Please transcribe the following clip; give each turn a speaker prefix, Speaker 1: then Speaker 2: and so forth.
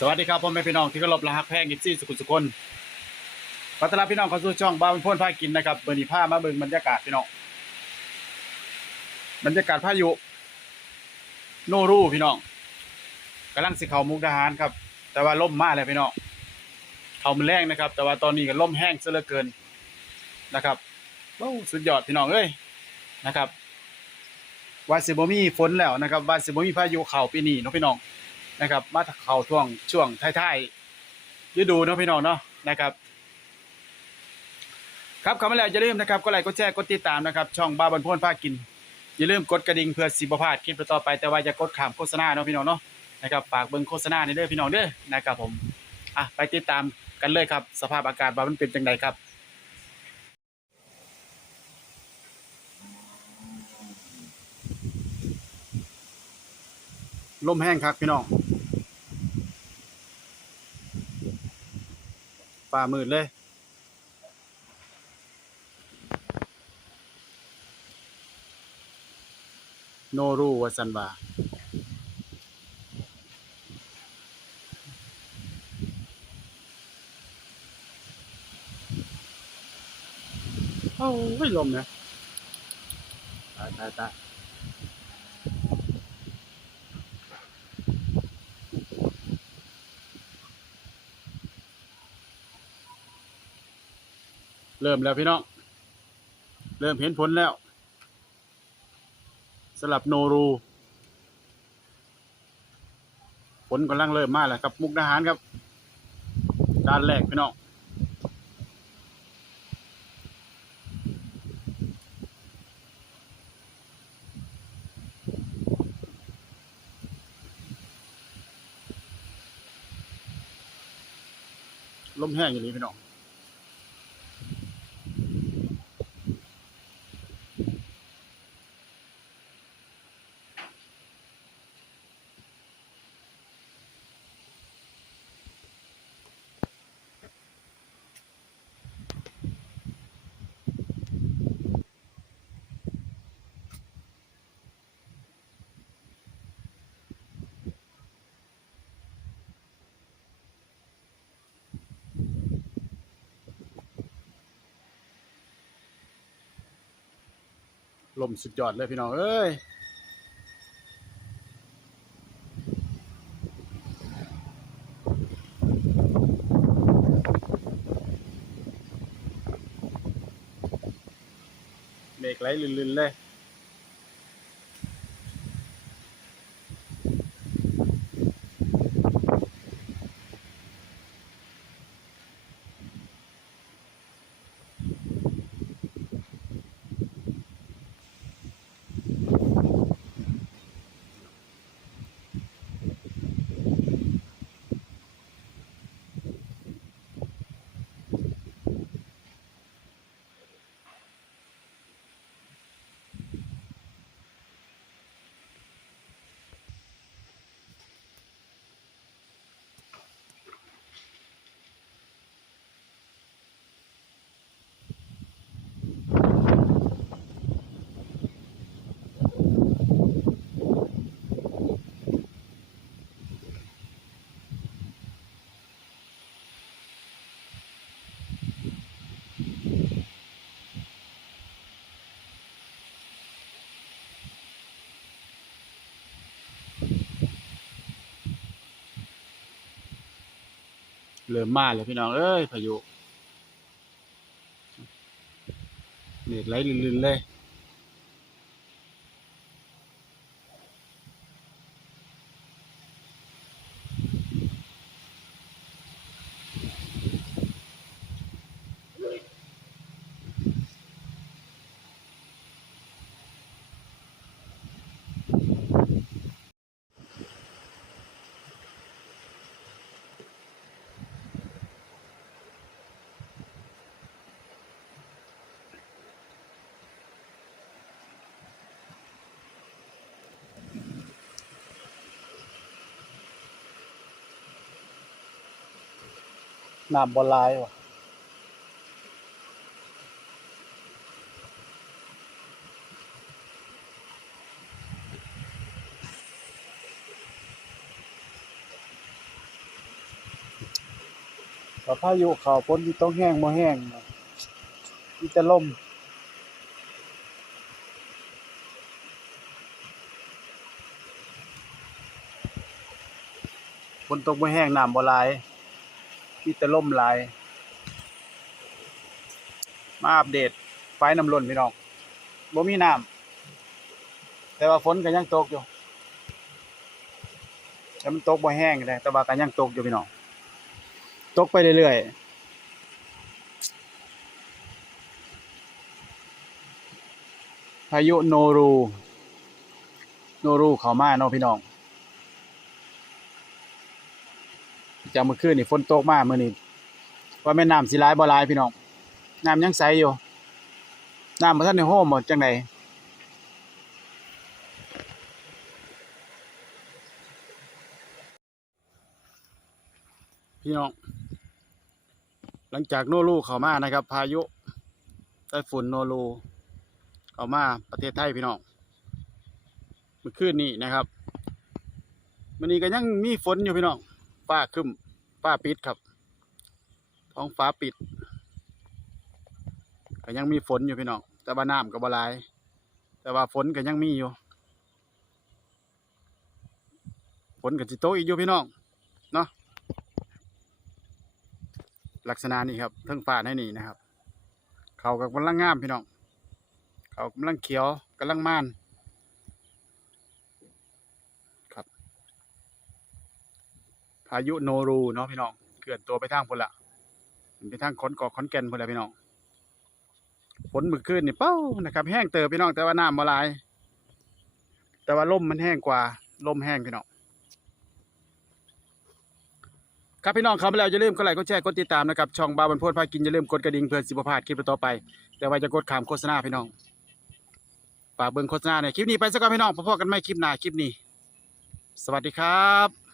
Speaker 1: สวัสดีครับพ่อแม่พี่น้องที่เคารพและฮักแพงกิซี่สุขุสุคนขอต้อนรับพี่น้องเข้าสู่ช่องบ้านพ่นพากินนะครับเบอร์นี้ามาเบิ่งบรรยากาศพี่น้องบรรยากาศพายุโนรูพี่น้องกำลังสิเขามุกดาหารครับ แต่ว่าล่มมาแล้วพี่น้องเขามันแรงนะครับ แต่ว่าตอนนี้ก็ล่มแห้งซะเหลือเกินนะครับโอ้สุดยอดพี่น้องเอ้ยนะครับวาสิบ่มีฝนแล้วนะครับวาสิบ่มีพายุเข้าปีนี้เนะพี่น้อง นะครับ มาเข้าช่วงช่วงท้ายๆฤดูเนาะพี่น้องเนาะนะครับ ครับคำแล้วอย่าลืมนะครับก็ไลค์กดแชร์กดติดตามนะครับช่องบ้าบันพนพากิน อย่าลืมกดกระดิ่งเพื่อสิบพลาดคลิปต่อไปแต่ว่าอย่ากดขามโฆษณาเนาะพี่น้องเนาะนะครับฝากเบิ่งโฆษณาในเด้อพี่น้องเด้อนะครับผมอะไปติดตามกันเลยครับ สภาพอากาศว่ามันเป็นจังไดครับ ลมแห้งครับพี่น้องฝ่ามืดเลย โนรูวาซันวาโอ้ยลมเนี่ยตายตายตาย เริ่มแล้วพี่น้อง เริ่มเห็นผลแล้วสำหรับโนรู ผลกำลังเริ่มมาแล้วครับ มุกดาหารครับ ด้านแรกพี่น้องลมแห้งอย่างนี้พี่น้อง ลมสุดยอดเลยพี่น้อง เอ้ยเมฆไหลลื่นๆเลย เริ่มมาเลยพี่น้องเอ้ยพายุเน็ตไหลลื่นๆเลย น้ำบอลลายว่ะว่าพายุเข้าฝนสิตกแห้งบ่แห้งมีแต่ลมฝนตกบ่แห้งน้ำบ่หลายมีแต่ลมลาย มาอัปเดตไฟน้ำล้นพี่น้องบ่มีน้ำแต่ว่าฝนก็ยังตกอยู่แต่มันตกบ่แห้งเลยแต่ว่าก็ยังตกอยู่พี่น้องตกไปเรื่อยๆพายุโนรู โนรูเข้ามาเนาะพี่น้อง จากเมื่อคืนนี่ฝนตกมากเมื้อนี้ว่าแม่นน้ำสิหลายบ่ลายพี่น้องน้ำยังใสอยู่น้ำบ่ทันได้โฮมบ่จังไดพี่น้อง หลังจากโนรูเข้ามานะครับ พายุไต้ฝุ่นโนรูเข้ามาประเทศไทยพี่น้องเมื่อคืนนี้นะครับวันนี้ก็ยังมีฝนอยู่พี่น้อง ฟ้าครึ้มฟ้าปิดครับ ท้องฟ้าปิดก็ยังมีฝนอยู่พี่น้องแต่ว่าน้ำก็บ่หลาย แต่ว่าฝนก็ยังมีอยู่ฝนก็สิตกอีกอยู่พี่น้องเนาะลักษณะนี้ครับเทั้งฟ้าในนี่นะครับ เขากับกำลังงามพี่น้อง เขากำลังเขียวกำลังม่านครับ พายุโนรูเนาะพี่น้องเคลื่อนตัวไปทางพุ่นละไปทางขอนเกาะขอนแก่นพุ่นละพี่น้องฝนมือขึ้นนี่เป้านะครับ แห้งเติบพี่น้องแต่ว่าน้ำมาลาย แต่ว่าลมมันแห้งกว่าลมแห้งพี่น้องครับพี่น้องครับแล้วอย่าลืมกดไลค์กดแชร์กดติดตามนะครับช่องบาบันโพดพากินอย่าลืมกดกระดิ่งเพื่อสิบพาดคลิปต่อไป แต่ว่าจะกดขามโฆษณาพี่น้องฝากเบิ่งโฆษณาเนี่ยคลิปนี้ไปสักก่อนพี่น้องพบกันใหม่คลิปหน้าคลิปนี้ สวัสดีครับ